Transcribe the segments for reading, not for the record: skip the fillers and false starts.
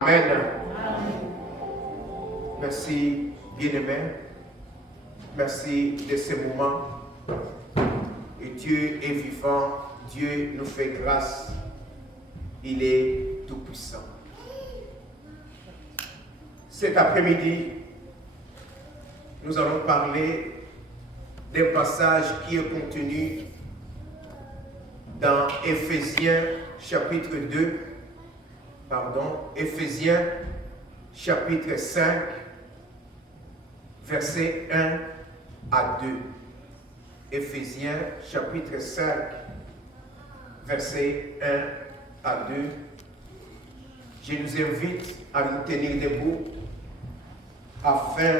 Amen. Merci, bien-aimé. Merci de ces moments. Et Dieu est vivant. Dieu nous fait grâce. Il est tout-puissant. Cet après-midi, nous allons parler d'un passage qui est contenu dans Éphésiens chapitre 2. Éphésiens chapitre 5, versets 1 à 2. Éphésiens chapitre 5, versets 1 à 2. Je nous invite à nous tenir debout afin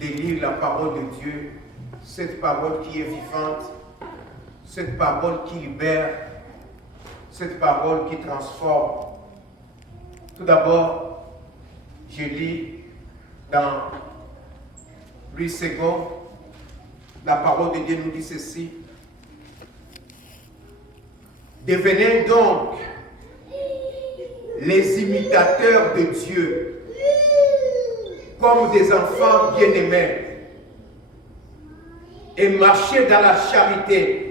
de lire la parole de Dieu, cette parole qui est vivante, cette parole qui libère, cette parole qui transforme. Tout d'abord, je lis dans Louis II, la parole de Dieu nous dit ceci. Devenez donc les imitateurs de Dieu, comme des enfants bien-aimés, et marchez dans la charité,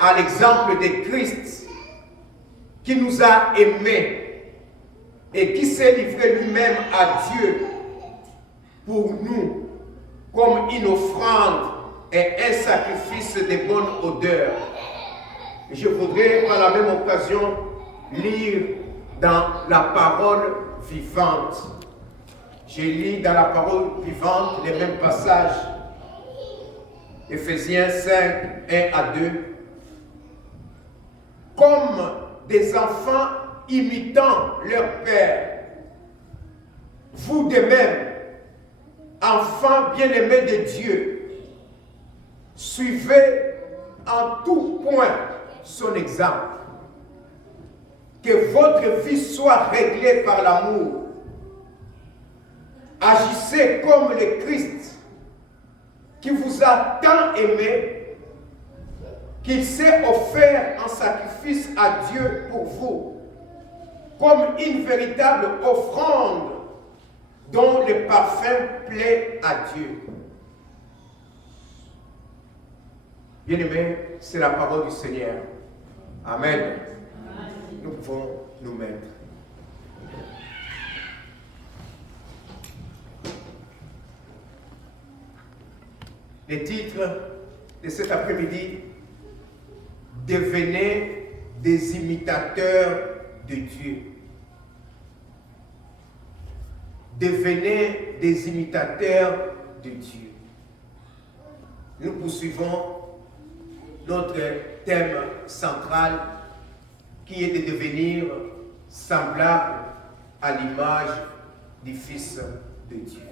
à l'exemple de Christ, qui nous a aimés et qui s'est livré lui-même à Dieu pour nous, comme une offrande et un sacrifice de bonne odeur. Je voudrais par la même occasion lire dans la parole vivante. Je lis dans la parole vivante les mêmes passages. Éphésiens 5, 1 à 2. Comme des enfants imitant leur père, vous de même, enfants bien-aimés de Dieu, suivez en tout point son exemple. Que votre vie soit réglée par l'amour. Agissez comme le Christ qui vous a tant aimé, qu'il s'est offert en sacrifice à Dieu pour vous, comme une véritable offrande dont le parfum plaît à Dieu. Bien-aimés, c'est la parole du Seigneur. Amen. Nous pouvons nous mettre. Le titre de cet après-midi: devenez des imitateurs de Dieu. Devenez des imitateurs de Dieu. Nous poursuivons notre thème central qui est de devenir semblable à l'image du Fils de Dieu.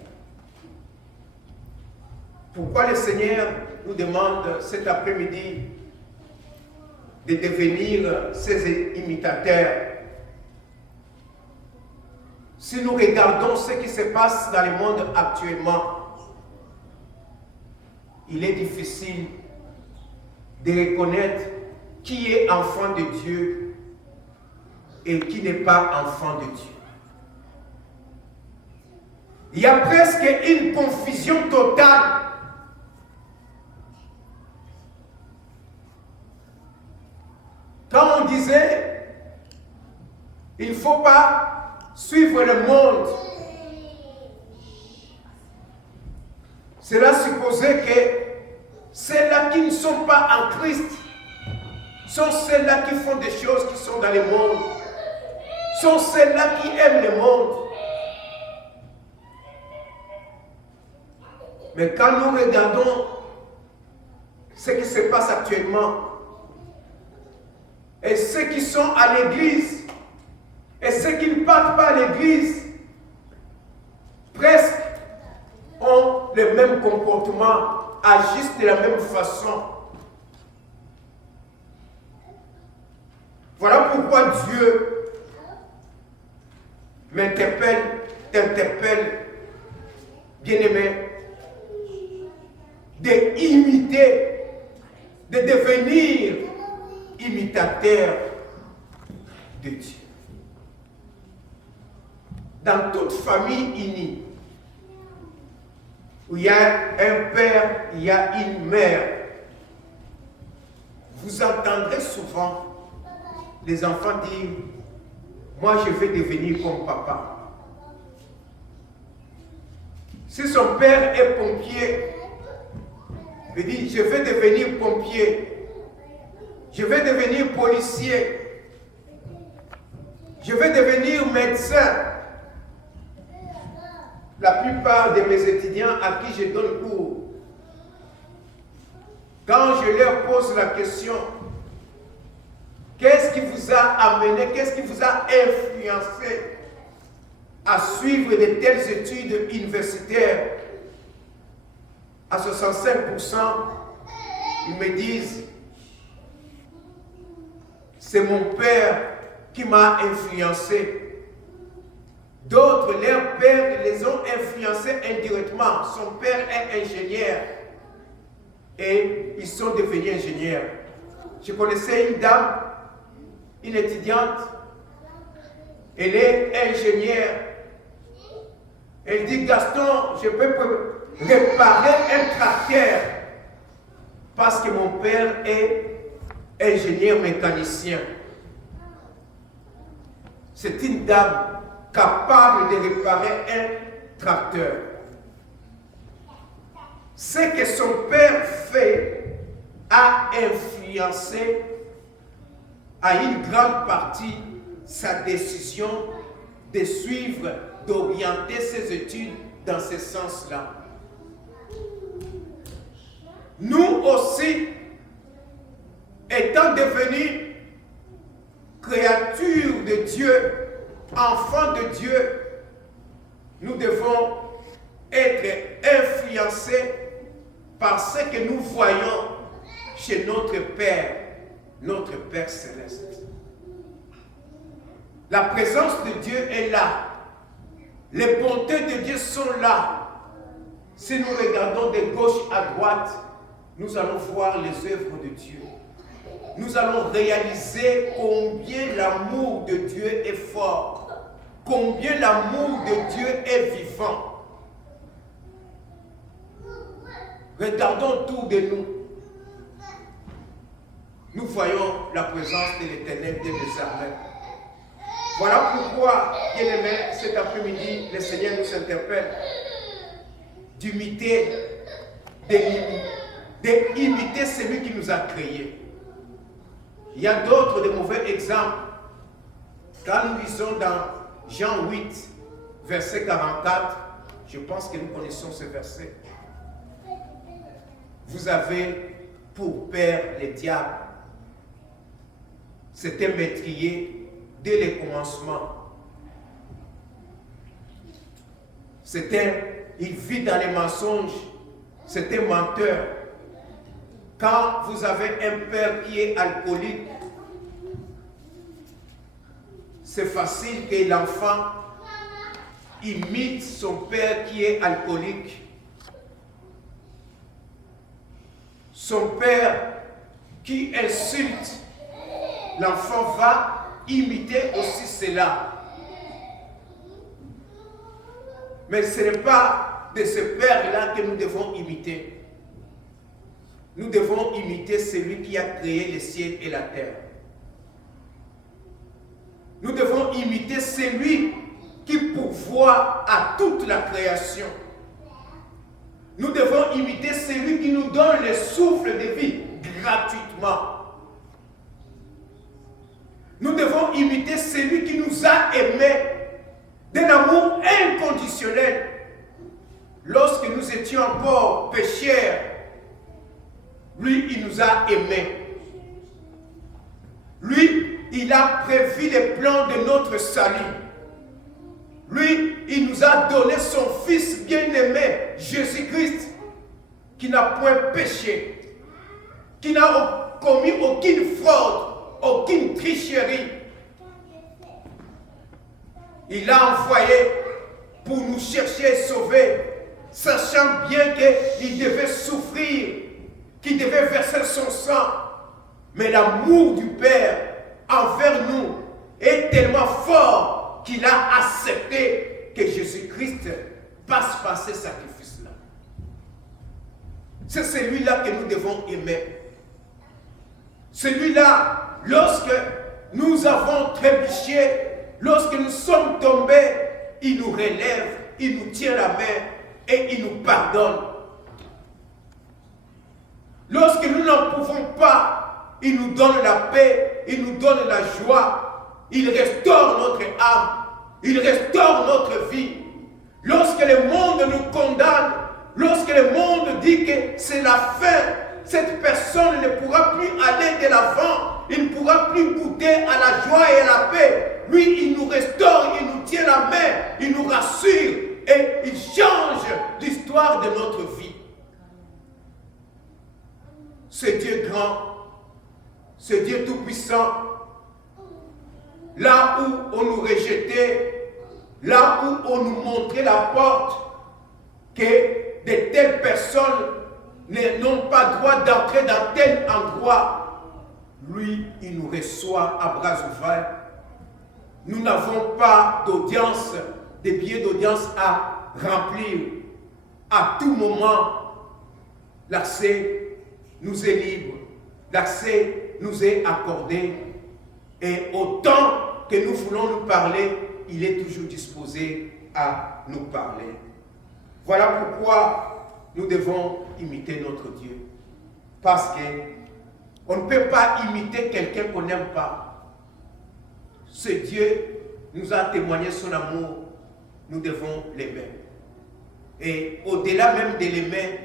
Pourquoi le Seigneur nous demande cet après-midi de devenir ses imitateurs? Si nous regardons ce qui se passe dans le monde actuellement, il est difficile de reconnaître qui est enfant de Dieu et qui n'est pas enfant de Dieu. Il y a presque une confusion totale. Quand on disait, il ne faut pas suivre le monde, cela supposait que ceux-là qui ne sont pas en Christ sont ceux-là qui font des choses qui sont dans le monde, sont ceux-là qui aiment le monde. Mais quand nous regardons ce qui se passe actuellement, et ceux qui sont à l'église, et ceux qui ne partent pas à l'église, presque ont le même comportement, agissent de la même façon. Voilà pourquoi Dieu m'interpelle, t'interpelle, bien-aimé, d'imiter, de devenir imitateur de Dieu. dans toute famille unie, où il y a un père, il y a une mère, vous entendrez souvent les enfants dire, moi je vais devenir comme papa. Si son père est pompier, il dit, je vais devenir pompier, je vais devenir policier, je vais devenir médecin. La plupart de mes étudiants à qui je donne cours, quand je leur pose la question, qu'est-ce qui vous a amené, qu'est-ce qui vous a influencé à suivre de telles études universitaires, à 65%, ils me disent, c'est mon père qui m'a influencé. D'autres, leurs pères les ont influencés indirectement. Son père est ingénieur et ils sont devenus ingénieurs. Je connaissais une dame, une étudiante, elle est ingénieure. Elle dit, Gaston, je peux réparer un tracteur parce que mon père est ingénieur mécanicien. C'est une dame capable de réparer un tracteur. Ce que son père fait a influencé à une grande partie sa décision de suivre, d'orienter ses études dans ce sens-là. Nous aussi, étant devenus créatures de Dieu, enfants de Dieu, nous devons être influencés par ce que nous voyons chez notre Père céleste. La présence de Dieu est là. Les bontés de Dieu sont là. Si nous regardons de gauche à droite, nous allons voir les œuvres de Dieu. Nous allons réaliser combien l'amour de Dieu est fort, combien l'amour de Dieu est vivant. Regardons autour de nous. Nous voyons la présence de l'Éternel dès les armées. Voilà pourquoi, bien-aimés, cet après-midi, le Seigneur nous interpelle d'imiter, d'imiter celui qui nous a créés. Il y a d'autres de mauvais exemples. Quand nous lisons dans Jean 8, verset 44, je pense que nous connaissons ce verset. Vous avez pour père le diable. C'est un métrier dès le commencement. Il vit dans les mensonges. C'est un menteur. Quand vous avez un père qui est alcoolique, c'est facile que l'enfant imite son père qui est alcoolique. Son père qui insulte, l'enfant va imiter aussi cela. Mais ce n'est pas de ce père-là que nous devons imiter. Nous devons imiter celui qui a créé les cieux et la terre. Nous devons imiter celui qui pourvoit à toute la création. Nous devons imiter celui qui nous donne le souffle de vie gratuitement. Nous devons imiter celui qui nous a aimés d'un amour inconditionnel. Lorsque nous étions encore pécheurs, lui, il nous a aimés. Lui, il a prévu les plans de notre salut. Lui, il nous a donné son Fils bien-aimé, Jésus-Christ, qui n'a point péché, qui n'a commis aucune fraude, aucune tricherie. Il l'a envoyé pour nous chercher et sauver, sachant bien qu'il devait souffrir, qu'il devait verser son sang. Mais l'amour du Père envers nous est tellement fort qu'il a accepté passe par ces sacrifices-là. C'est celui-là que nous devons aimer. Celui-là, lorsque nous avons trébuché, lorsque nous sommes tombés, il nous relève, il nous tient la main et il nous pardonne. Lorsque nous n'en pouvons pas, il nous donne la paix, il nous donne la joie, il restaure notre âme, il restaure notre vie. Lorsque le monde nous condamne, lorsque le monde dit que c'est la fin, cette personne ne pourra plus aller de l'avant, il ne pourra plus goûter à la joie et à la paix. Lui, il nous restaure, il nous tient la main, il nous rassure et il change l'histoire de notre vie. Ce Dieu grand, ce Dieu tout-puissant, là où on nous rejetait, là où on nous montrait la porte, que de telles personnes n'ont pas droit d'entrer dans tel endroit, lui, il nous reçoit à bras ouverts. Nous n'avons pas d'audience, des billets d'audience à remplir. À tout moment, l'accès nous est libre, l'accès nous est accordé, et autant que nous voulons nous parler, il est toujours disposé à nous parler. Voilà pourquoi nous devons imiter notre Dieu. Parce qu'on ne peut pas imiter quelqu'un qu'on n'aime pas. Ce Dieu nous a témoigné son amour, nous devons l'aimer. Et au-delà même de l'aimer,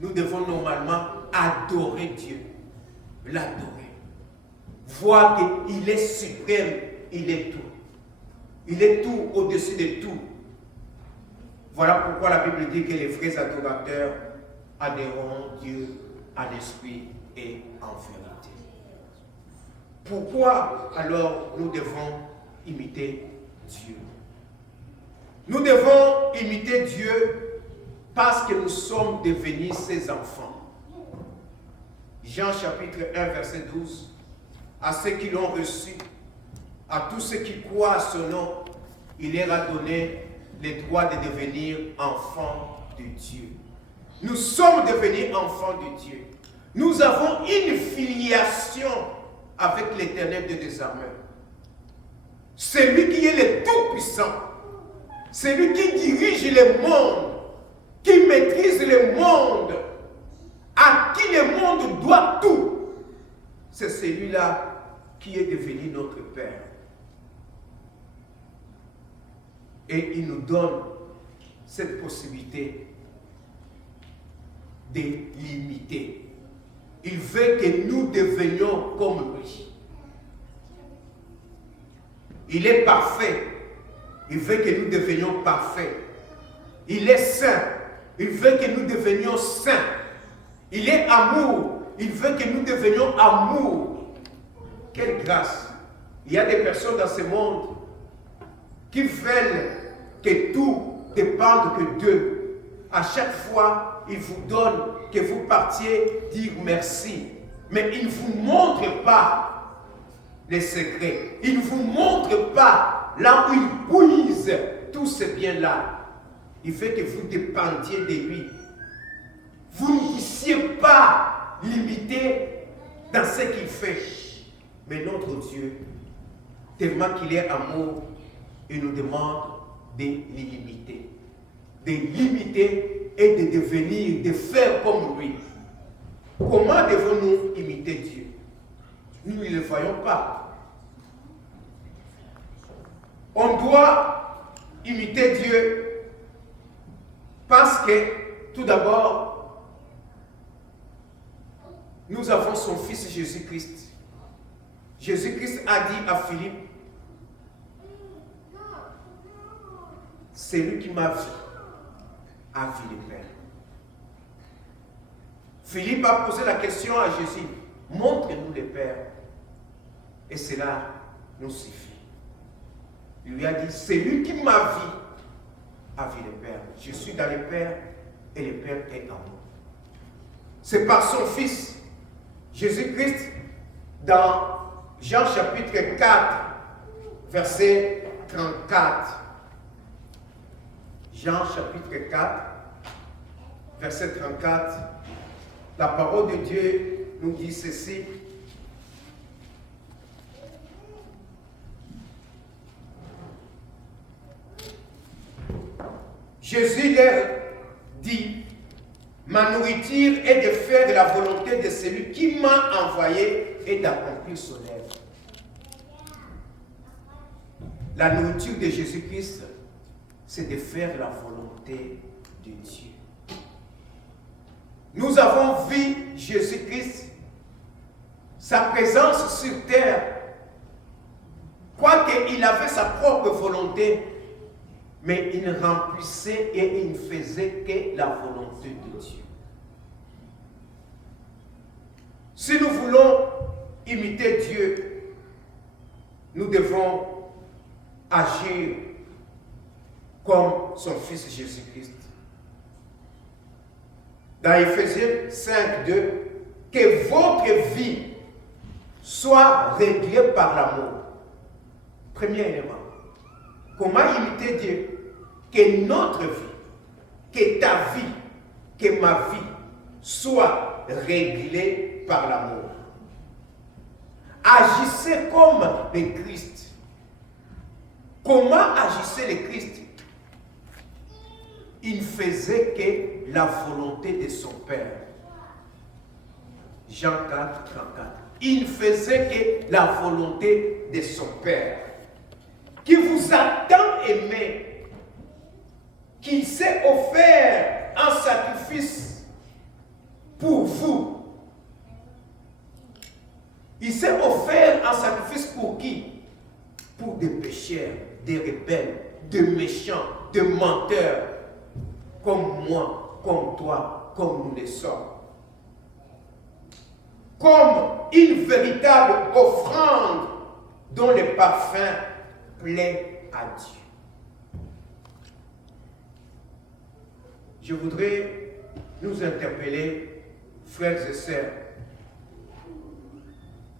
nous devons normalement adorer Dieu, l'adorer. Voir qu'il est suprême, il est tout. Il est tout au-dessus de tout. Voilà pourquoi la Bible dit que les vrais adorateurs adoreront Dieu en esprit et en vérité. Pourquoi alors nous devons imiter Dieu? Nous devons imiter Dieu parce que nous sommes devenus ses enfants. Jean chapitre 1 verset 12. À ceux qui l'ont reçu, à tous ceux qui croient à son nom, il leur a donné le droit de devenir enfants de Dieu. Nous sommes devenus enfants de Dieu. Nous avons une filiation avec l'Éternel de désarmés. C'est lui qui est le Tout-Puissant. C'est lui qui dirige le monde, qui maîtrise le monde, à qui le monde doit tout. C'est celui-là qui est devenu notre Père. Et il nous donne cette possibilité de l'imiter. Il veut que nous devenions comme lui. Il est parfait. Il veut que nous devenions parfaits. Il est saint. Il veut que nous devenions saints. Il est amour. Il veut que nous devenions amour. Quelle grâce! Il y a des personnes dans ce monde qui veulent que tout dépende que d'eux. À chaque fois, ils vous donnent que vous partiez dire merci. Mais ils ne vous montrent pas les secrets. Ils ne vous montrent pas là où ils puisent tous ces biens-là. Il fait que vous dépendiez de lui. Vous ne puissiez pas l'imiter dans ce qu'il fait. Mais notre Dieu, tellement qu'il est amour, il nous demande de l'imiter. De l'imiter et de devenir, de faire comme lui. Comment devons-nous imiter Dieu? Nous ne le voyons pas. On doit imiter Dieu parce que, tout d'abord, nous avons son Fils Jésus-Christ. Jésus-Christ a dit à Philippe, c'est lui qui m'a vu, a vu le Père. Philippe a posé la question à Jésus, montre-nous le Père, et cela nous suffit. Il lui a dit, c'est lui qui m'a vu, a vu le Père. Je suis dans le Père, et le Père est en moi. C'est par son Fils, Jésus-Christ, dans Jean chapitre 4, verset 34. Jean chapitre 4, verset 34, la parole de Dieu nous dit ceci. Jésus leur dit, ma nourriture est de faire la volonté de celui qui m'a envoyé et d'accomplir son œuvre. La nourriture de Jésus-Christ, c'est de faire la volonté de Dieu. Nous avons vu Jésus-Christ, sa présence sur terre, quoique il avait sa propre volonté, mais il remplissait et il ne faisait que la volonté de Dieu. Si nous voulons imiter Dieu, nous devons agir comme son Fils Jésus-Christ. Dans Éphésiens 5, 2, que votre vie soit réglée par l'amour. Premier élément. Comment imiter Dieu? Que notre vie, que ta vie, que ma vie soit réglée par l'amour. Agissez comme le Christ. Comment agissait le Christ? Il faisait que la volonté de son Père. Jean 4, 34. Il faisait que la volonté de son Père, qui vous a tant aimé, qu'il s'est offert un sacrifice pour vous. Il s'est offert un sacrifice pour qui? Pour des pécheurs, des rebelles, des méchants, des menteurs, comme moi, comme toi, comme nous le sommes. Comme une véritable offrande dont le parfum plaît à Dieu. Je voudrais nous interpeller, frères et sœurs.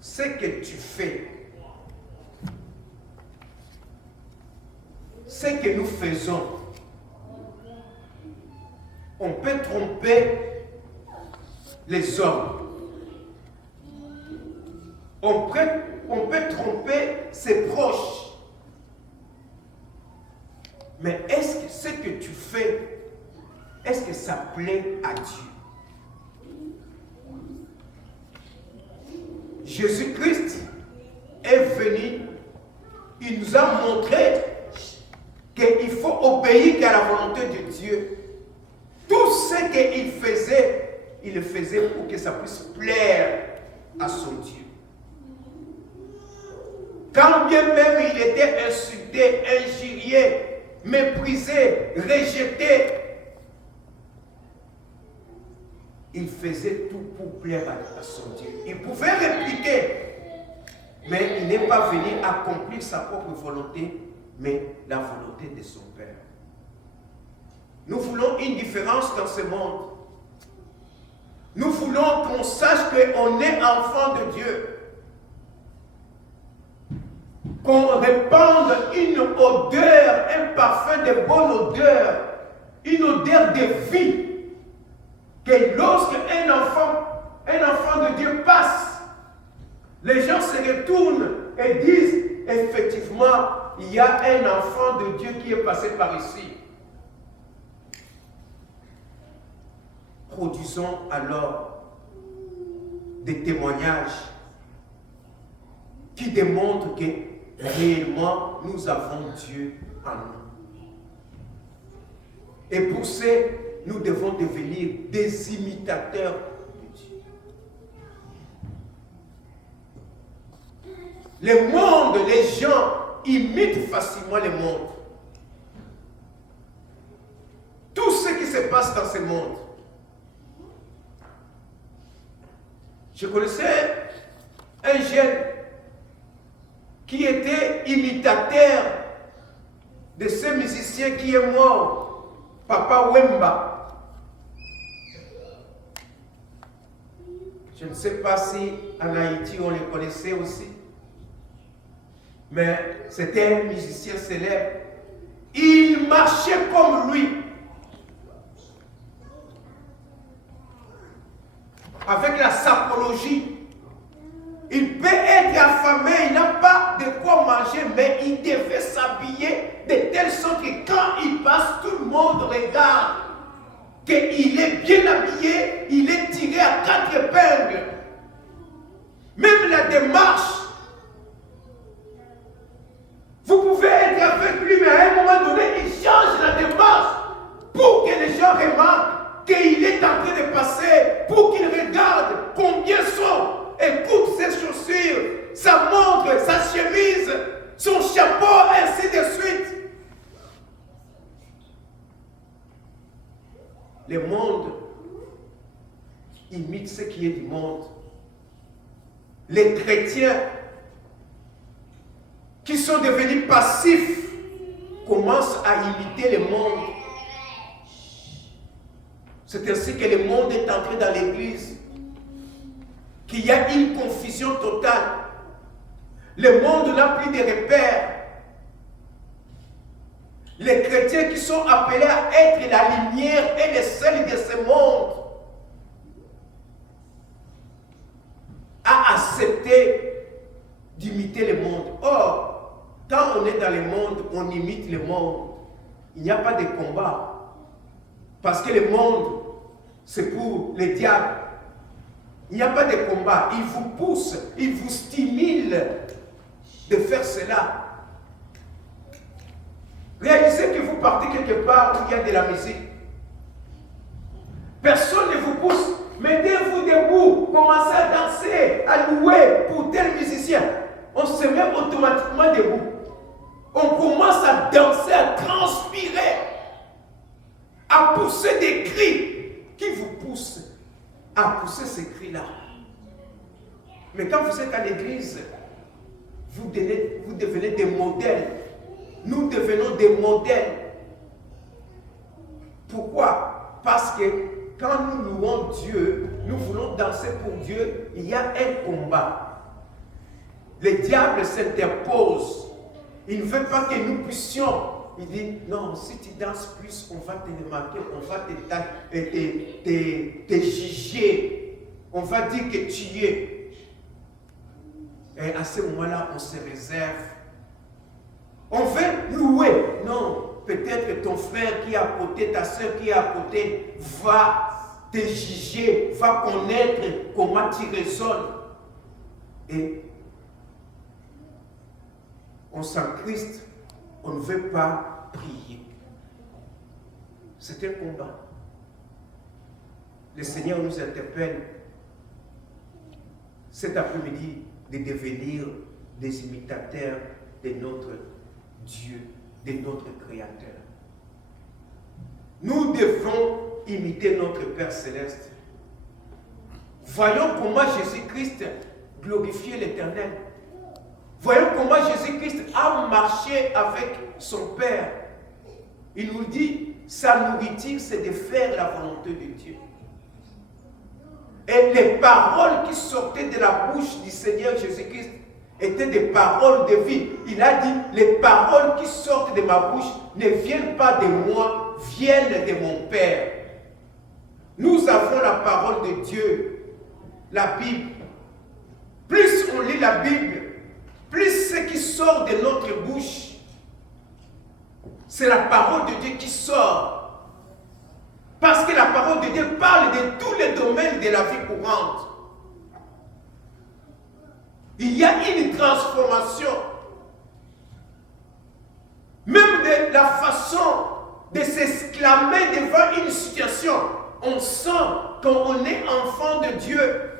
Ce que tu fais, ce que nous faisons, on peut tromper les hommes. On peut tromper ses proches. Mais est-ce que ce que tu fais, est-ce que ça plaît à Dieu? Jésus-Christ est venu, il nous a montré qu'il faut obéir qu'à la volonté de Dieu. Tout ce qu'il faisait, il le faisait pour que ça puisse plaire à son Dieu. Quand bien même il était insulté, injurié, méprisé, rejeté, il faisait tout pour plaire à son Dieu. Il pouvait répliquer, mais il n'est pas venu accomplir sa propre volonté, mais la volonté de son Père. Nous voulons une différence dans ce monde. Nous voulons qu'on sache qu'on est enfant de Dieu. Qu'on répande une odeur, un parfum de bonne odeur, une odeur de vie. Que lorsque un enfant de Dieu passe, les gens se retournent et disent, effectivement, il y a un enfant de Dieu qui est passé par ici. Produisons alors des témoignages qui démontrent que réellement nous avons Dieu en nous. Et pour ce, nous devons devenir des imitateurs de Dieu. Le monde, les gens imitent facilement le monde. Tout ce qui se passe dans ce monde. Je connaissais un jeune qui était imitateur de ce musicien qui est mort, Papa Wemba. Je ne sais pas si en Haïti on le connaissait aussi, mais c'était un musicien célèbre il marchait comme lui. Avec la sapologie. Il peut être affamé, il n'a pas de quoi manger, mais il devait s'habiller de telle sorte que quand il passe, tout le monde regarde qu'il est bien habillé, il est tiré à 4 épingles. Même la démarche, vous pouvez être avec lui, mais à un moment donné, il change la démarche pour que les gens remarquent qu'il est en train de passer, pour qu'ils regardent combien sont. Écoute ses chaussures, sa montre, sa chemise, son chapeau, ainsi de suite. Le monde imite ce qui est du monde. Les chrétiens qui sont devenus passifs commencent à imiter le monde. C'est ainsi que le monde est entré dans l'église. Qu'il y a une confusion totale. Le monde n'a plus de repères. Les chrétiens qui sont appelés à être la lumière et le sel de ce monde a accepté d'imiter le monde. Or, quand on est dans le monde, on imite le monde. Il n'y a pas de combat. Parce que le monde, c'est pour les diables. Il n'y a pas de combat. Il vous pousse, il vous stimule de faire cela. Réalisez que vous partez quelque part où il y a de la musique. Personne ne vous pousse. Mettez-vous debout, commencez à danser, à louer pour tel musicien. On se met automatiquement debout. On commence à danser, à transpirer, à pousser des cris qui vous poussent à pousser ces cris-là. Mais quand vous êtes à l'église, vous devenez des modèles. Nous devenons des modèles. Pourquoi? Parce que quand nous louons Dieu, nous voulons danser pour Dieu, il y a un combat. Le diable s'interpose. Il ne veut pas que nous puissions. Il dit, non, si tu danses plus, on va te remarquer, on va te juger. On va dire que tu es. Et à ce moment-là, on se réserve. On veut louer. Non, peut-être ton frère qui est à côté, ta soeur qui est à côté, va te juger, va connaître comment tu raisonnes. Et on s'encriste. On ne veut pas prier. C'est un combat. Le Seigneur nous interpelle cet après-midi de devenir des imitateurs de notre Dieu, de notre Créateur. Nous devons imiter notre Père Céleste. Voyons comment Jésus-Christ glorifiait l'Éternel. Voyons comment Jésus-Christ a marché avec son Père. Il nous dit, sa nourriture, c'est de faire la volonté de Dieu. Et les paroles qui sortaient de la bouche du Seigneur Jésus-Christ étaient des paroles de vie. Il a dit, les paroles qui sortent de ma bouche ne viennent pas de moi, viennent de mon Père. Nous avons la parole de Dieu, la Bible. Plus on lit la Bible, plus ce qui sort de notre bouche, c'est la parole de Dieu qui sort. Parce que la parole de Dieu parle de tous les domaines de la vie courante. Il y a une transformation. Même de la façon de s'exclamer devant une situation. On sent qu'on est enfant de Dieu.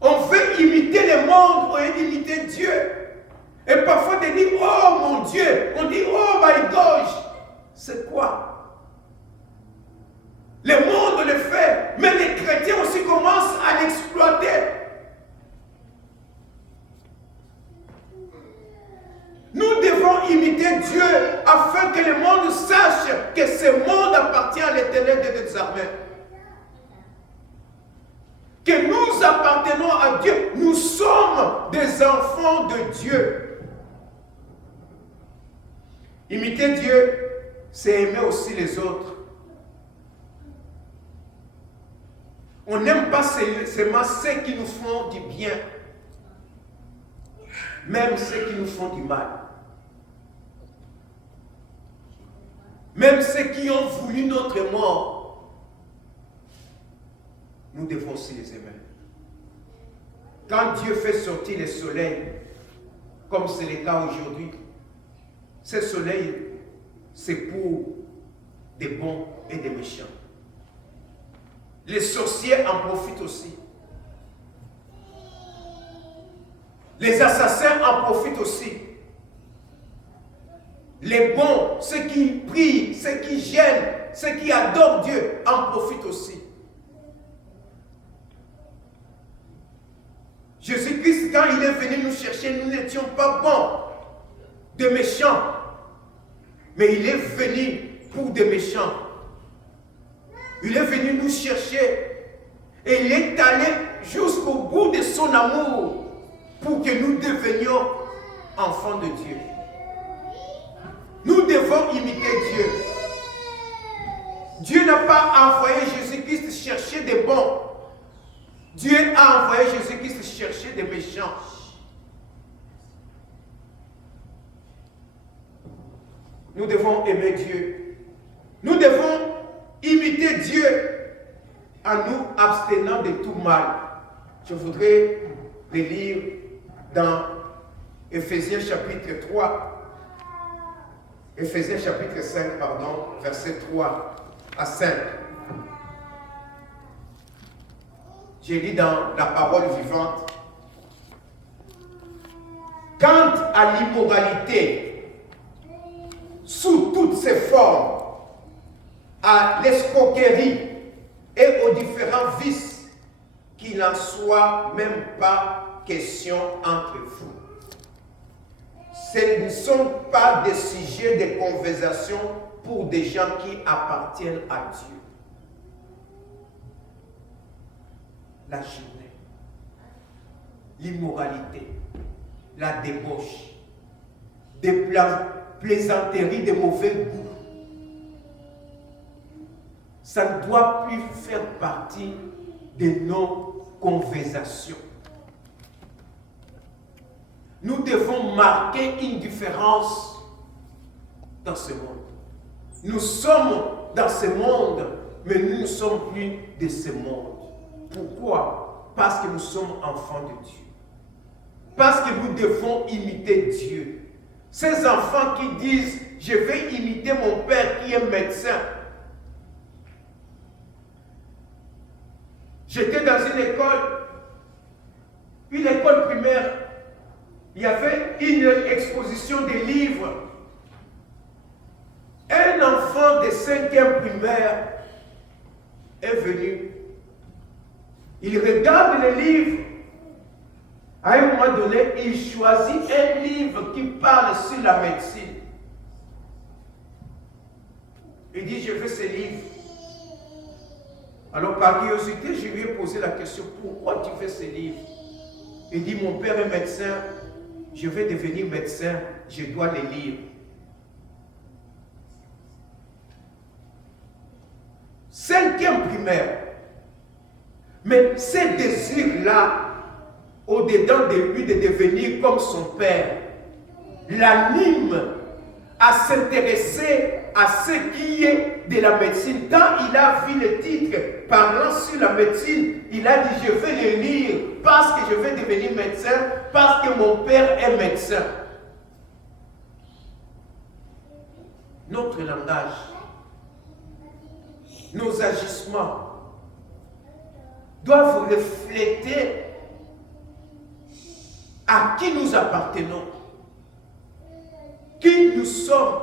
On veut imiter le monde au lieu d'imiter Dieu. Et parfois on dit, oh mon Dieu, on dit, oh my gosh. C'est quoi? Le monde le fait, mais les chrétiens aussi commencent à l'exploiter. Nous devons imiter Dieu afin que le monde sache que ce monde appartient à l'Éternel des armées. Que nous appartenons à Dieu. Nous sommes des enfants de Dieu. Imiter Dieu, c'est aimer aussi les autres. On n'aime pas seulement ceux qui nous font du bien, même ceux qui nous font du mal. Même ceux qui ont voulu notre mort, nous devons aussi les aimer. Quand Dieu fait sortir le soleil, comme c'est le cas aujourd'hui, ce soleil, c'est pour des bons et des méchants. Les sorciers en profitent aussi. Les assassins en profitent aussi. Les bons, ceux qui prient, ceux qui gênent, ceux qui adorent Dieu en profitent aussi. Jésus-Christ, quand il est venu nous chercher, nous n'étions pas bons, des méchants. Mais il est venu pour des méchants. Il est venu nous chercher et il est allé jusqu'au bout de son amour pour que nous devenions enfants de Dieu. Nous devons imiter Dieu. Dieu n'a pas envoyé Jésus-Christ chercher des bons. Dieu a envoyé Jésus-Christ chercher des méchants. Nous devons aimer Dieu. Nous devons imiter Dieu en nous abstenant de tout mal. Je voudrais les lire dans Éphésiens chapitre 3. Éphésiens chapitre 5, pardon, versets 3 à 5. J'ai lu dans la parole vivante. Quant à l'immoralité, sous toutes ses formes, à l'escroquerie et aux différents vices, qu'il n'en soit même pas question entre vous. Ce ne sont pas des sujets de conversation pour des gens qui appartiennent à Dieu. La journée, l'immoralité, la débauche, des plaisanteries de mauvais goût. Ça ne doit plus faire partie de nos conversations. Nous devons marquer une différence dans ce monde. Nous sommes dans ce monde, mais nous ne sommes plus de ce monde. Pourquoi? Parce que nous sommes enfants de Dieu. Parce que nous devons imiter Dieu. Ces enfants qui disent, je vais imiter mon père qui est médecin. J'étais dans une école primaire. Il y avait une exposition des livres. Un enfant de 5e primaire est venu. Il regarde les livres. À un moment donné, il choisit un livre qui parle sur la médecine. Il dit, je veux ce livre. Alors, par curiosité, je lui ai posé la question, pourquoi tu fais ce livre? Il dit, mon père est médecin, je vais devenir médecin, je dois les lire. 5e primaire. Mais ce désir-là, au-dedans de lui de devenir comme son père, l'anime à s'intéresser à ce qui est de la médecine. Quand il a vu le titre parlant sur la médecine, il a dit, je vais le lire parce que je vais devenir médecin, parce que mon père est médecin. Notre langage, nos agissements doivent refléter à qui nous appartenons, qui nous sommes,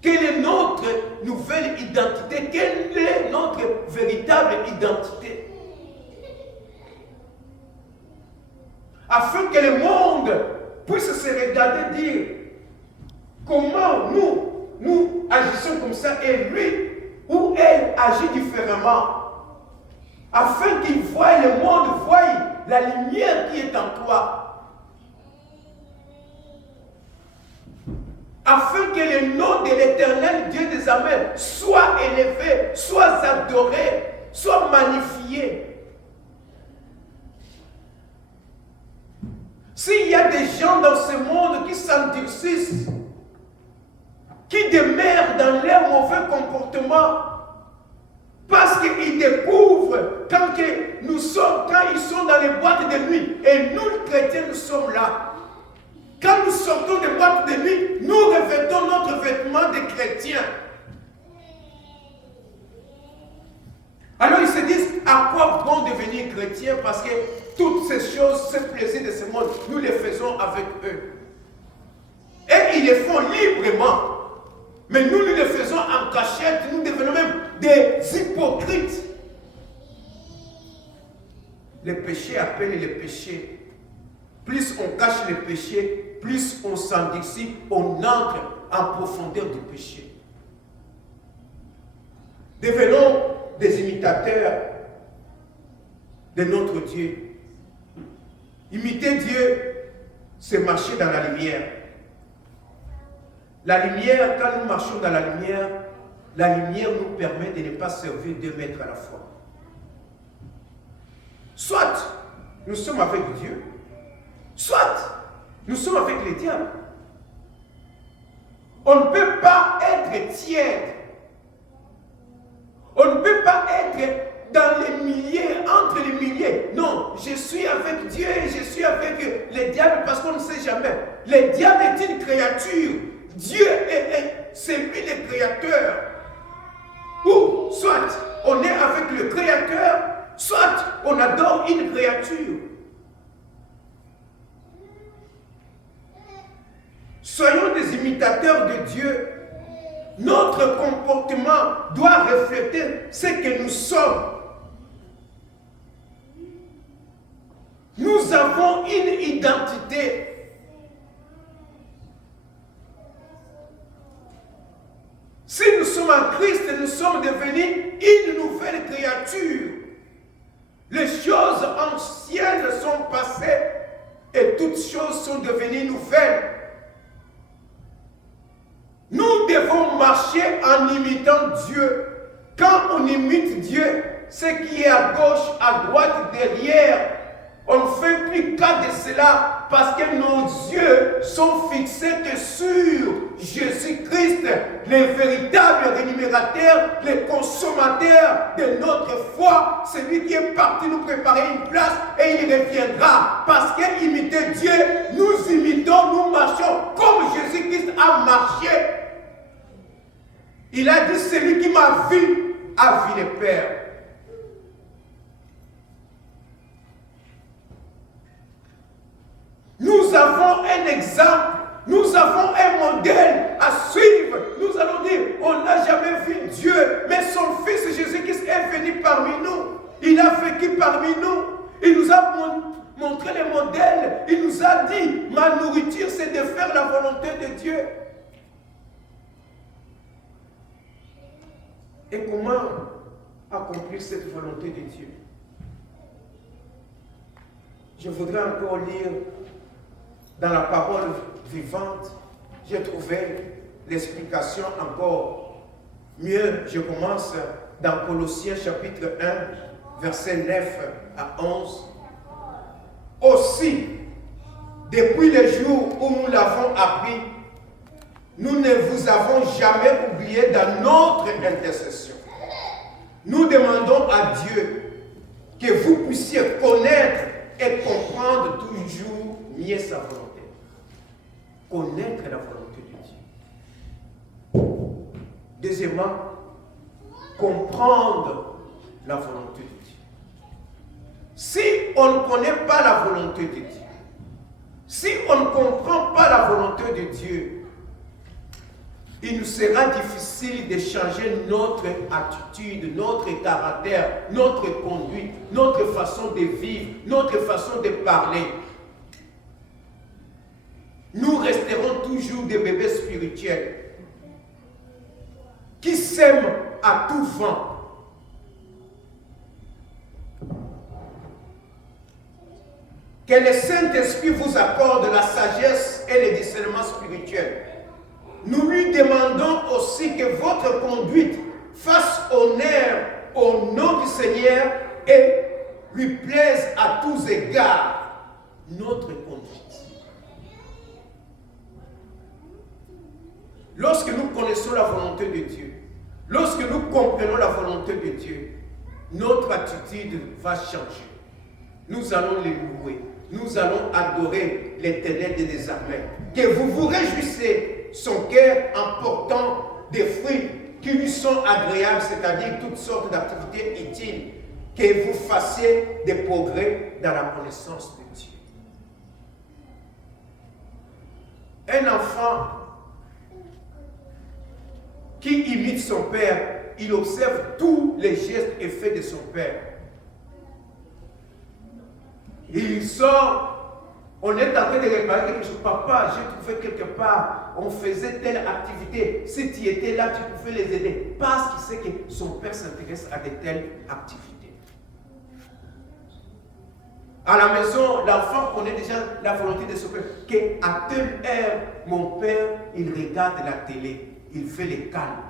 quelle est notre nouvelle identité, quelle est notre véritable identité. Afin que le monde puisse se regarder et dire comment nous agissons comme ça et lui ou elle agit différemment. Afin qu'il voie, le monde voie la lumière qui est en toi. afin que le nom de l'Éternel, Dieu des armées, soit élevé, soit adoré, soit magnifié. S'il y a des gens dans ce monde qui s'endurcissent, qui demeurent dans leur mauvais comportement, parce qu'ils découvrent quand ils sont dans les boîtes de nuit, et nous les chrétiens, nous sommes là. Quand nous sortons des boîtes de nuit, nous revêtons notre vêtement de chrétiens. Alors ils se disent, à quoi bon devenir chrétien? Parce que toutes ces choses, ces plaisirs de ce monde, nous les faisons avec eux. Et ils les font librement. Mais nous les faisons en cachette, nous devenons même des hypocrites. Le péché appelle le péché. Plus on cache le péché, plus on s'endurcit, on entre en profondeur du péché. Devenons des imitateurs de notre Dieu. Imiter Dieu, c'est marcher dans la lumière. La lumière, quand nous marchons dans la lumière nous permet de ne pas servir 2 maîtres à la fois. Soit nous sommes avec Dieu, soit nous sommes avec les diables. On ne peut pas être tiède. On ne peut pas être dans les milliers, entre les milliers. Non, je suis avec Dieu et je suis avec les diables parce qu'on ne sait jamais. Le diable est une créature. Dieu c'est lui le créateur. Ou soit on est avec le créateur, soit on adore une créature. Soyons des imitateurs de Dieu. Notre comportement doit refléter ce que nous sommes. Nous avons une identité. Si nous sommes en Christ, nous sommes devenus une nouvelle créature. Les choses anciennes sont passées et toutes choses sont devenues nouvelles. Nous devons marcher en imitant Dieu. Quand on imite Dieu, ce qui est à gauche, à droite, derrière, on ne fait plus cas de cela parce que nos yeux sont fixés que sur Jésus-Christ, le véritable rémunérateur, le consommateur de notre foi, celui qui est parti nous préparer une place et il reviendra. Parce qu'imiter Dieu, nous imitons, nous marchons comme Jésus-Christ a marché. Il a dit, celui qui m'a vu a vu le Père. Nous avons un exemple, nous avons un modèle à suivre. Nous allons dire, on n'a jamais vu Dieu, mais son Fils Jésus-Christ est venu parmi nous. Il a vécu parmi nous. Il nous a montré les modèles. Il nous a dit, ma nourriture, c'est de faire la volonté de Dieu. Et comment accomplir cette volonté de Dieu? Je voudrais encore lire dans la parole vivante. J'ai trouvé l'explication encore mieux. Je commence dans Colossiens chapitre 1, versets 9 à 11. Aussi, depuis le jour où nous l'avons appris, nous ne vous avons jamais oublié dans notre intercession. Nous demandons à Dieu que vous puissiez connaître et comprendre toujours mieux sa volonté. Connaître la volonté de Dieu. Deuxièmement, comprendre la volonté de Dieu. Si on ne connaît pas la volonté de Dieu, si on ne comprend pas la volonté de Dieu, il nous sera difficile de changer notre attitude, notre caractère, notre conduite, notre façon de vivre, notre façon de parler. Nous resterons toujours des bébés spirituels qui s'aiment à tout vent. Que le Saint-Esprit vous accorde la sagesse et le discernement spirituel. nous lui demandons aussi que votre conduite fasse honneur au nom du Seigneur et lui plaise à tous égards. Notre conduite. Lorsque nous connaissons la volonté de Dieu, lorsque nous comprenons la volonté de Dieu, notre attitude va changer. Nous allons les louer. Nous allons adorer l'Éternel des armées. Que vous vous réjouissez son cœur en portant des fruits qui lui sont agréables, c'est-à-dire toutes sortes d'activités utiles. Que vous fassiez des progrès dans la connaissance de Dieu. Un enfant qui imite son père, il observe tous les gestes et faits de son père. Il sort, on est en train de réparer quelque chose. Papa, j'ai trouvé quelque part, on faisait telle activité. Si tu étais là, tu pouvais les aider. Parce qu'il sait que son père s'intéresse à de telles activités. À la maison, l'enfant connaît déjà la volonté de son père. Qu'à telle heure, mon père, il regarde la télé. Il fait les calmes.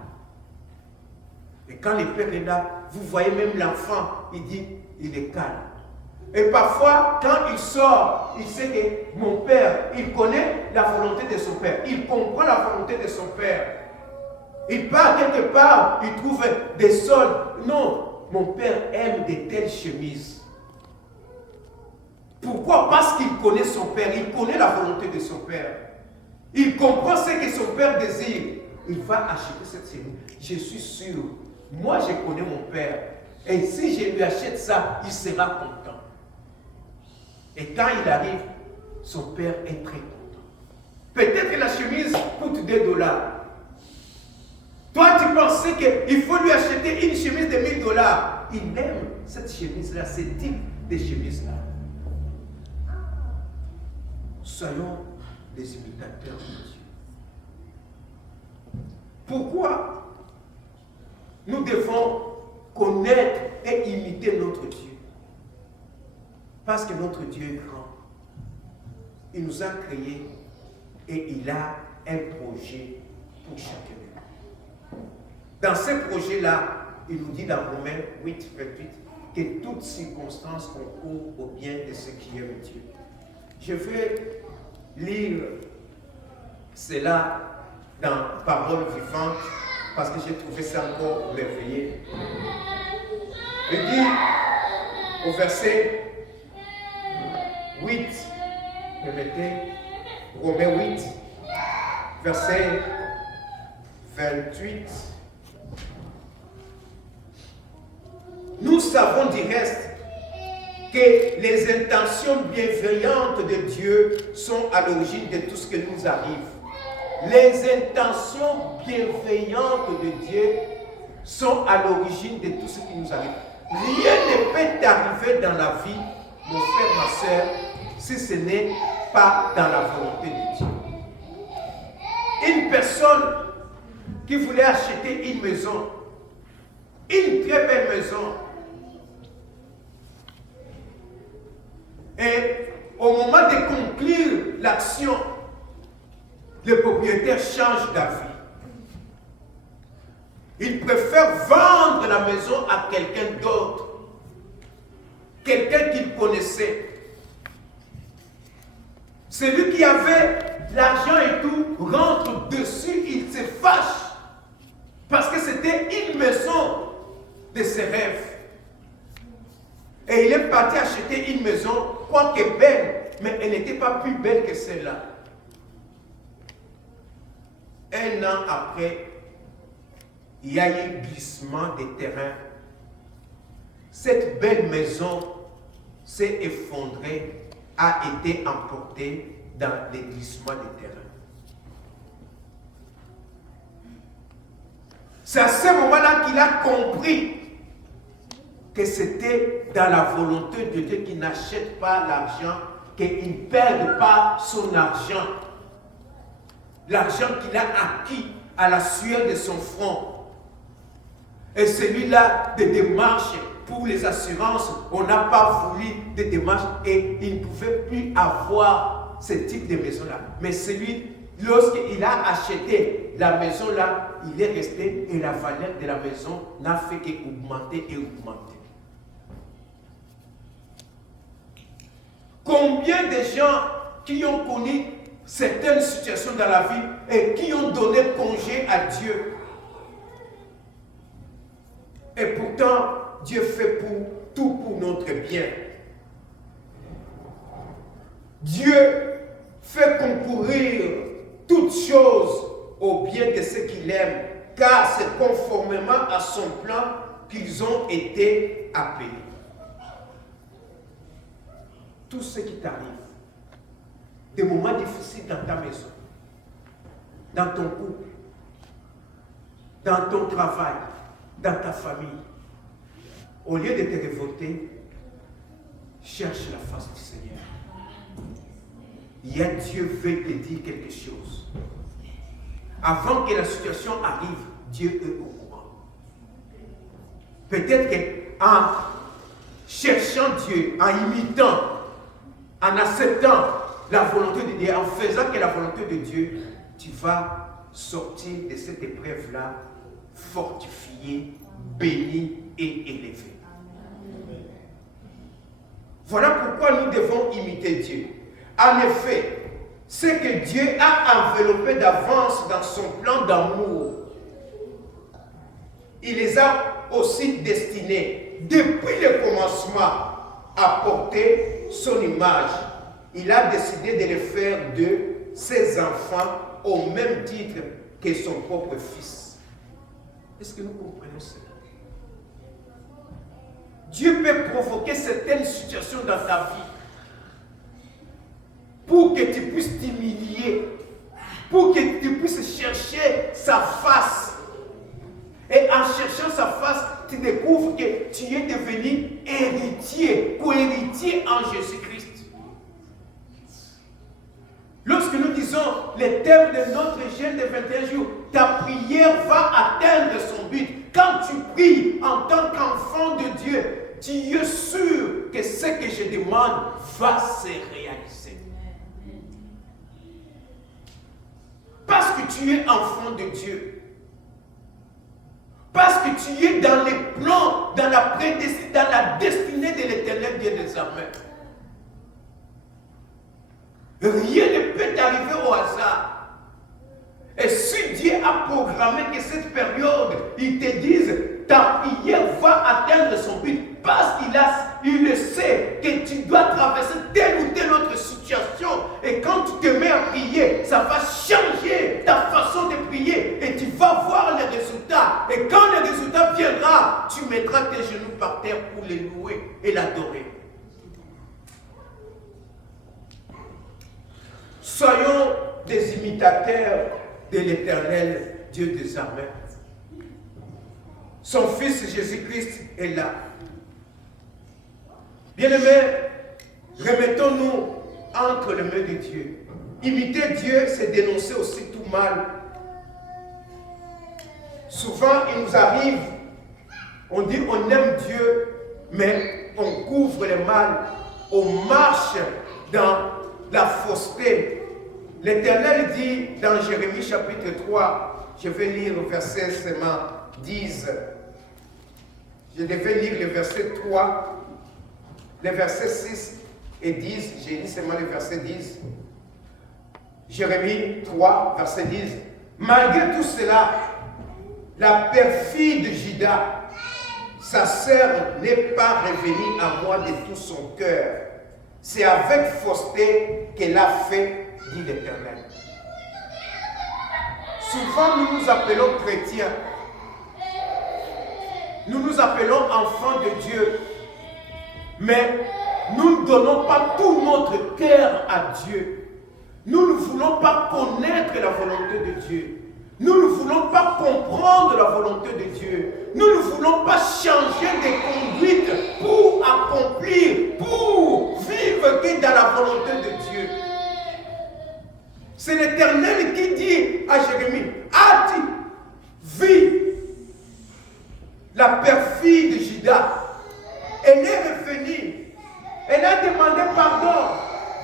Et quand le père est là, vous voyez même l'enfant, il dit, il est calme. Et parfois, quand il sort, il sait que mon père, il connaît la volonté de son père. Il comprend la volonté de son père. Il part quelque part, il trouve des soldes. Non, mon père aime de telles chemises. Pourquoi? Parce qu'il connaît son père, il connaît la volonté de son père. Il comprend ce que son père désire. Il va acheter cette chemise. Je suis sûr, moi je connais mon père. Et si je lui achète ça, il sera content. Et quand il arrive, son père est très content. Peut-être que la chemise coûte $2. Toi, tu pensais qu'il faut lui acheter une chemise de $1000. Il aime cette chemise-là, ce type de chemise-là. Soyons des imitateurs de Dieu. Pourquoi nous devons connaître et imiter notre Dieu? Parce que notre Dieu est grand. Il nous a créés et il a un projet pour chacun de nous. Dans ce projet-là, il nous dit dans Romains 8, 28 que toutes circonstances concourent au bien de ceux qui aiment Dieu. Je vais lire cela dans Parole vivante parce que j'ai trouvé ça encore merveilleux. Il dit au verset 8, répétez, Romains 8, verset 28. Nous savons du reste que les intentions bienveillantes de Dieu sont à l'origine de tout ce qui nous arrive. Les intentions bienveillantes de Dieu sont à l'origine de tout ce qui nous arrive. Rien ne peut t'arriver dans la vie, mon frère, ma soeur, si ce n'est pas dans la volonté de Dieu. Une personne qui voulait acheter une maison, une très belle maison, et au moment de conclure l'action, le propriétaire change d'avis. Il préfère vendre la maison à quelqu'un d'autre, quelqu'un qu'il connaissait. Celui qui avait l'argent et tout rentre dessus, il se fâche parce que c'était une maison de ses rêves. Et il est parti acheter une maison, quoique belle, mais elle n'était pas plus belle que celle-là. Un an après, il y a eu un glissement des terrains. Cette belle maison s'est effondrée, a été emportée dans les glissements des terrains. C'est à ce moment-là qu'il a compris que c'était dans la volonté de Dieu qu'il n'achète pas l'argent, qu'il ne perde pas son argent. L'argent qu'il a acquis à la sueur de son front. Et celui-là de démarches pour les assurances, on n'a pas voulu de démarches et il ne pouvait plus avoir ce type de maison-là. Mais celui lorsqu'il a acheté la maison là, il est resté et la valeur de la maison n'a fait qu'augmenter et augmenter. Combien de gens qui ont connu certaines situations dans la vie et qui ont donné congé à Dieu. Et pourtant, Dieu fait tout pour notre bien. Dieu fait concourir toutes choses au bien de ceux qu'il aime, car c'est conformément à son plan qu'ils ont été appelés. Tout ce qui t'arrive, des moments difficiles dans ta maison, dans ton couple, dans ton travail, dans ta famille, au lieu de te révolter, cherche la face du Seigneur. Dieu veut te dire quelque chose. Avant que la situation arrive, Dieu est au courant. Peut-être qu'en cherchant Dieu, en imitant, en acceptant la volonté de Dieu, en faisant que la volonté de Dieu, tu vas sortir de cette épreuve-là fortifié, béni et élevé. Voilà pourquoi nous devons imiter Dieu. En effet, ce que Dieu a enveloppé d'avance dans son plan d'amour, il les a aussi destinés, depuis le commencement, à porter son image. Il a décidé de les faire de ses enfants au même titre que son propre fils. Est-ce que nous comprenons cela? Dieu peut provoquer certaines situations dans ta vie pour que tu puisses t'humilier, pour que tu puisses chercher sa face. Et en cherchant sa face, tu découvres que tu es devenu héritier, co-héritier en Jésus-Christ. Lorsque nous disons le thème de notre jeûne de 21 jours, ta prière va atteindre son but. Quand tu pries en tant qu'enfant de Dieu, tu es sûr que ce que je demande va se réaliser. Parce que tu es enfant de Dieu. Parce que tu es dans les plans, dans la destinée de l'Éternel Dieu des armées. Rien ne peut t'arriver au hasard. Et si Dieu a programmé que cette période, il te dise, ta prière va atteindre son but, parce qu'il le sait que tu dois traverser telle ou telle autre situation. Et quand tu te mets à prier, ça va changer ta façon de prier. Et tu vas voir les résultats. Et quand le résultat viendra, tu mettras tes genoux par terre pour les louer et l'adorer. Soyons des imitateurs de l'Éternel Dieu des armées. Son Fils Jésus-Christ est là. Bien-aimés, remettons-nous entre les mains de Dieu. Imiter Dieu, c'est dénoncer aussi tout mal. Souvent, il nous arrive, on dit on aime Dieu, mais on couvre le mal, on marche dans la fausseté. L'Éternel dit dans Jérémie chapitre 3, je vais lire le verset seulement 10. Je devais lire le verset 3, les versets 6 et 10. J'ai lu seulement le verset 10. Jérémie 3, verset 10. Malgré tout cela, la perfide Juda, sa sœur, n'est pas revenue à moi de tout son cœur. C'est avec fausseté qu'elle a fait, dit l'Éternel. Souvent, nous nous appelons chrétiens. Nous nous appelons enfants de Dieu. Mais nous ne donnons pas tout notre cœur à Dieu. Nous ne voulons pas connaître la volonté de Dieu. Nous ne voulons pas comprendre la volonté de Dieu. Nous ne voulons pas changer de conduite pour accomplir, pour vivre que dans la volonté de Dieu. C'est l'Éternel qui dit à Jérémie, as-tu vu la perfide Juda? Elle est revenue. Elle a demandé pardon.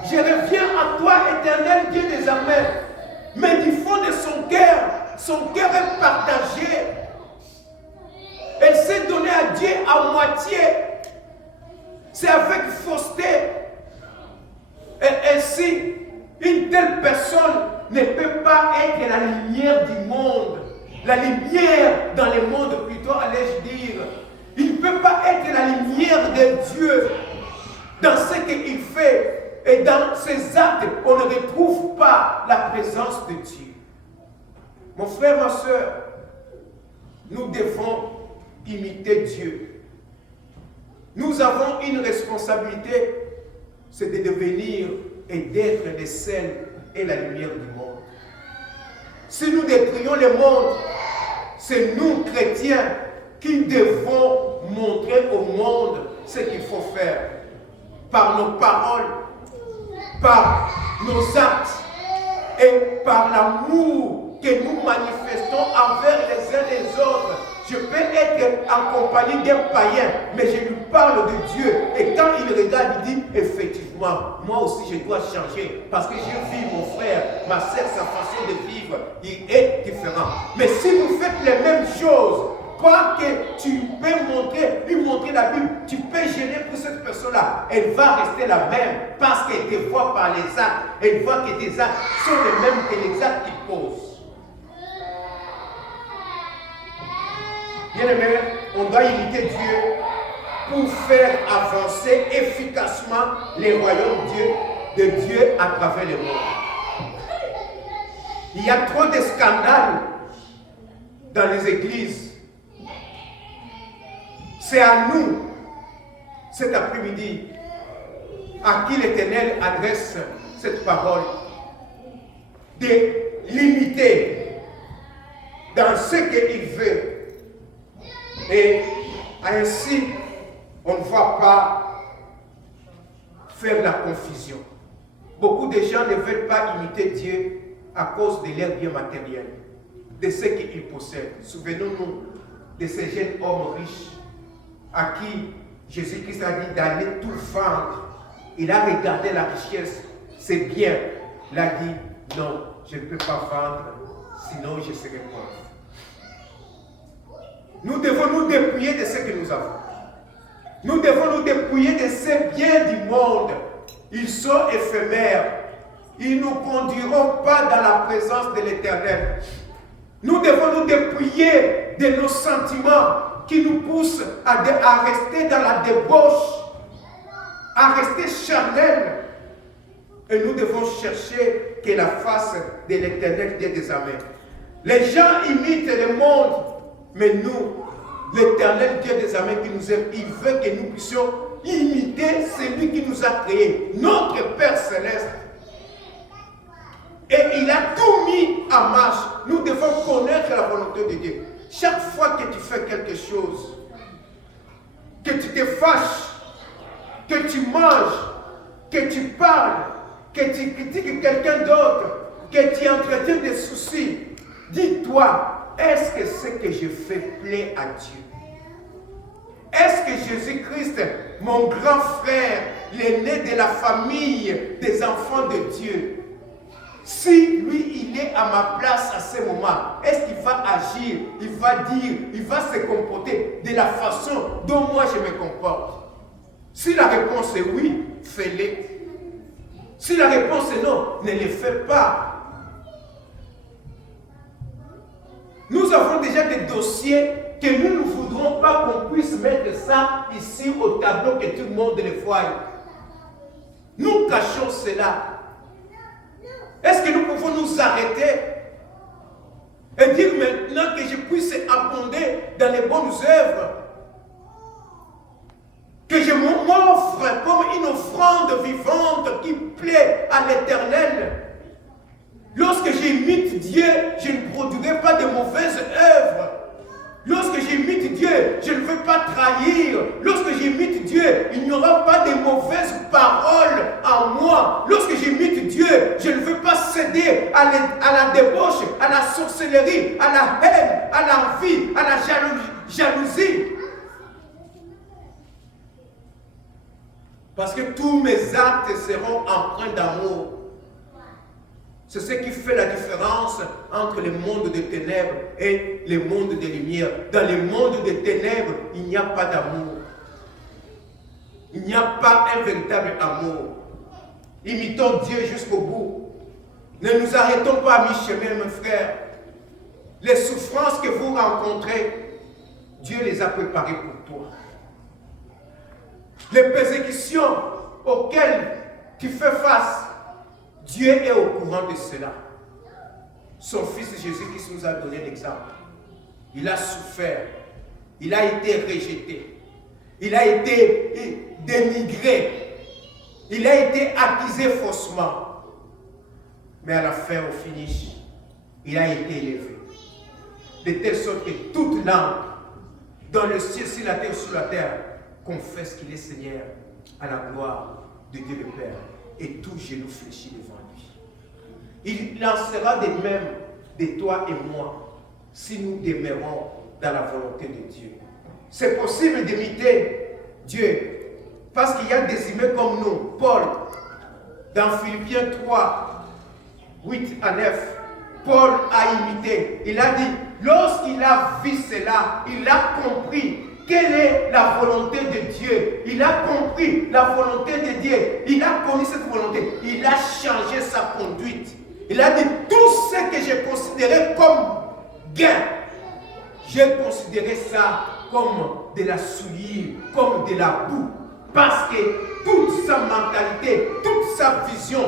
Je reviens à toi, Éternel Dieu des armées. Mais son cœur est partagé. Elle s'est donnée à Dieu à moitié. C'est avec fausseté. Et ainsi, une telle personne ne peut pas être la lumière du monde. La lumière dans le monde, plutôt, allais-je dire. Il ne peut pas être la lumière de Dieu dans ce qu'il fait. Et dans ses actes, on ne retrouve pas la présence de Dieu. Mon frère, ma soeur, nous devons imiter Dieu. Nous avons une responsabilité, c'est de devenir et d'être le sel et la lumière du monde. Si nous détruisons le monde, c'est nous, chrétiens, qui devons montrer au monde ce qu'il faut faire. Par nos paroles, par nos actes et par l'amour que nous manifestons envers les uns les autres. Je peux être en compagnie d'un païen, mais je lui parle de Dieu. Et quand il regarde, il dit, effectivement, moi aussi je dois changer. Parce que je vis mon frère, ma sœur, sa façon de vivre, il est différent. Mais si vous faites les mêmes choses, quoi que tu peux lui montrer la Bible, tu peux gêner pour cette personne-là, elle va rester la même. Parce qu'elle te voit par les actes. Elle voit que tes actes sont les mêmes que les actes qu'il pose. Bien-aimé, on doit imiter Dieu pour faire avancer efficacement les royaumes de Dieu à travers le monde. Il y a trop de scandales dans les églises. C'est à nous, cet après-midi, à qui l'Éternel adresse cette parole, de l'imiter dans ce qu'il veut. Et ainsi, on ne va pas faire la confusion. Beaucoup de gens ne veulent pas imiter Dieu à cause de leurs biens matériels, de ce qu'ils possèdent. Souvenons-nous de ces jeunes hommes riches à qui Jésus-Christ a dit d'aller tout vendre. Il a regardé la richesse, c'est bien. Il a dit non, je ne peux pas vendre, sinon je serai pauvre. Nous devons nous dépouiller de ce que nous avons. Nous devons nous dépouiller de ces biens du monde. Ils sont éphémères. Ils ne nous conduiront pas dans la présence de l'Éternel. Nous devons nous dépouiller de nos sentiments qui nous poussent à rester dans la débauche, à rester charnels. Et nous devons chercher que la face de l'Éternel Dieu des armées. Les gens imitent le monde. Mais nous, l'Éternel Dieu des armées qui nous aime, il veut que nous puissions imiter celui qui nous a créés, notre Père Céleste. Et il a tout mis en marche. Nous devons connaître la volonté de Dieu. Chaque fois que tu fais quelque chose, que tu te fâches, que tu manges, que tu parles, que tu critiques quelqu'un d'autre, que tu entretiens des soucis, dis-toi, est-ce que ce que je fais plaît à Dieu? Est-ce que Jésus-Christ, mon grand frère, l'aîné de la famille des enfants de Dieu, si lui, il est à ma place à ce moment, est-ce qu'il va agir, il va dire, il va se comporter de la façon dont moi je me comporte? Si la réponse est oui, fais-le. Si la réponse est non, ne le fais pas. Nous avons déjà des dossiers que nous ne voudrons pas qu'on puisse mettre ça ici au tableau que tout le monde le voie. Nous cachons cela. Est-ce que nous pouvons nous arrêter et dire maintenant que je puisse abonder dans les bonnes œuvres, que je m'offre comme une offrande vivante qui plaît à l'Éternel? Lorsque j'imite Dieu, je ne produirai pas de mauvaises œuvres. Lorsque j'imite Dieu, je ne veux pas trahir. Lorsque j'imite Dieu, il n'y aura pas de mauvaises paroles en moi. Lorsque j'imite Dieu, je ne veux pas céder à la débauche, à la sorcellerie, à la haine, à l'envie, à la jalousie. Parce que tous mes actes seront empreints d'amour. C'est ce qui fait la différence entre le monde des ténèbres et le monde des lumières. Dans le monde des ténèbres, il n'y a pas d'amour. Il n'y a pas un véritable amour. Imitons Dieu jusqu'au bout. Ne nous arrêtons pas à mi-chemin, mes frères. Les souffrances que vous rencontrez, Dieu les a préparées pour toi. Les persécutions auxquelles tu fais face, Dieu est au courant de cela. Son fils Jésus-Christ nous a donné l'exemple. Il a souffert. Il a été rejeté. Il a été dénigré. Il a été accusé faussement. Mais à la fin, au finish, il a été élevé. De telle sorte que toute langue, dans le ciel, sur la terre, sous la terre, confesse qu'il est Seigneur à la gloire de Dieu le Père. Et tout genou fléchit devant lui. Il en sera de même de toi et moi si nous demeurons dans la volonté de Dieu. C'est possible d'imiter Dieu parce qu'il y a des humains comme nous. Paul, dans Philippiens 3, 8 à 9, Paul a imité. Il a dit, lorsqu'il a vu cela, il a compris quelle est la volonté de Dieu. Il a compris la volonté de Dieu. Il a connu cette volonté. Il a changé sa conduite. Il a dit, tout ce que j'ai considéré comme gain, j'ai considéré ça comme de la souillure, comme de la boue. Parce que toute sa mentalité, toute sa vision,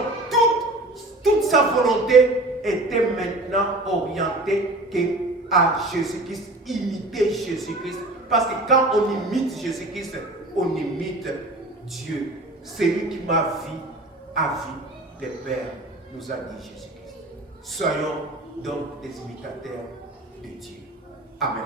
toute sa volonté était maintenant orientée à Jésus-Christ, imiter Jésus-Christ. Parce que quand on imite Jésus-Christ, on imite Dieu. C'est lui qui m'a vu à vie des pères, nous a dit Jésus-Christ. Soyons donc des imitateurs de Dieu. Amen.